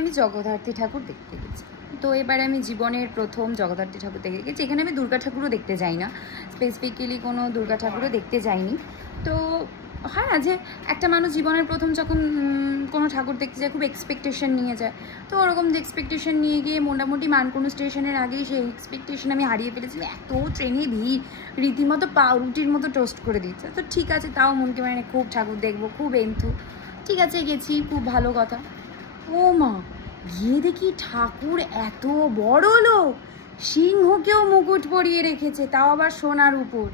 আমি জগদ্ধাত্রী ঠাকুর দেখতে গেছি। তো এবারে আমি জীবনের প্রথম জগদ্ধাত্রী ঠাকুর দেখতে গেছি। এখানে আমি দুর্গা ঠাকুরও দেখতে যাই না, স্পেসিফিক্যালি কোনো দুর্গা ঠাকুরও দেখতে যাইনি। তো হয় না যে একটা মানুষ জীবনের প্রথম যখন কোনো ঠাকুর দেখতে যায় খুব এক্সপেকটেশন নিয়ে যায়। তো ওরকম যে এক্সপেকটেশন নিয়ে গিয়ে মোটামুটি মানকুণ্ডু স্টেশনের আগেই সেই এক্সপেকটেশন আমি হারিয়ে ফেলেছিলাম। এত ট্রেনে ভিড়, রীতিমতো পাউরুটির মতো টোস্ট করে দিচ্ছে। তো ঠিক আছে, তাও মনকে মানে খুব ঠাকুর দেখবো, খুব এন্থু, ঠিক আছে গেছি, খুব ভালো কথা। ও মা, গিয়ে দেখি ঠাকুর এত বড় লোক, সিংহকেও মুকুট পরিয়ে রেখেছে, তাও আবার সোনার উপর।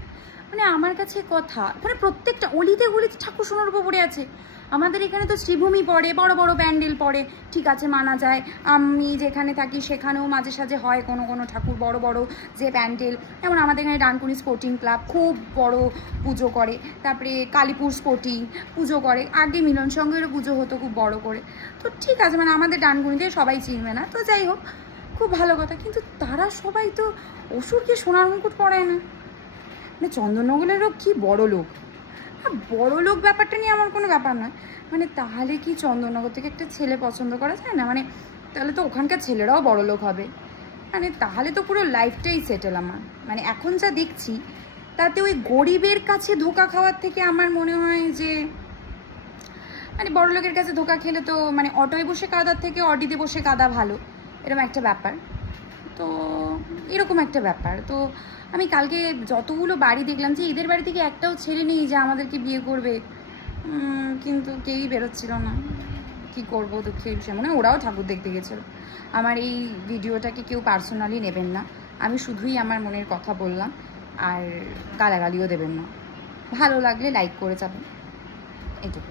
মানে আমার কাছে কথা, মানে প্রত্যেকটা অলিতে গলিতে ঠাকুর সোনার উপর পড়ে আছে। আমাদের এখানে তো শ্রীভূমি পড়ে, বড় বড় প্যান্ডেল পড়ে, ঠিক আছে মানা যায়। আমি যেখানে থাকি সেখানেও মাঝে সাঝে হয় কোনো কোনো ঠাকুর বড় বড় যে প্যান্ডেল। যেমন আমাদের এখানে ডানকুনি স্পোর্টিং ক্লাব খুব বড় পুজো করে, তারপরে কালীপুর স্পোর্টিং পুজো করে, আগে মিলন সংঘেরও পুজো হতো খুব বড় করে। তো ঠিক আছে, মানে আমাদের ডানকুনিতে সবাই চিনবে না, তো যাই হোক, খুব ভালো কথা। কিন্তু তারা সবাই তো অসুরকে সোনার মুকুট পরায় না। মানে চন্দননগরেরও কি বড় লোক, বড় লোক ব্যাপারটা নিয়ে আমার কোনো ব্যাপার নয়। মানে তাহলে কি চন্দননগর থেকে একটা ছেলে পছন্দ করা যায় না? মানে তাহলে তো ওখানকার ছেলেরাও বড় লোক হবে, মানে তাহলে তো পুরো লাইফটাই সেটেল আমার। মানে এখন যা দেখছি তাতে ওই গরিবের কাছে ধোঁকা খাওয়ার থেকে আমার মনে হয় যে মানে বড় লোকের কাছে ধোঁকা খেলে তো মানে অটোয় বসে কাদার থেকে অডিতে বসে কাদা ভালো, এরকম একটা ব্যাপার। তো এরকম একটা ব্যাপার। তো আমি কালকে যতগুলো বাড়ি দেখলাম যে এদের বাড়ি থেকে একটাও ছেলে নেই যে আমাদেরকে বিয়ে করবে, কিন্তু কেউই বেরোচ্ছিল না। কী করবো, দুঃখের বিষয়। মানে ওরাও ঠাকুর দেখতে গেছিলো। আমার এই ভিডিওটাকে কেউ পার্সোনালি নেবেন না, আমি শুধুই আমার মনের কথা বললাম, আর গালাগালিও দেবেন না। ভালো লাগলে লাইক করে যাবেন, এইটুকু।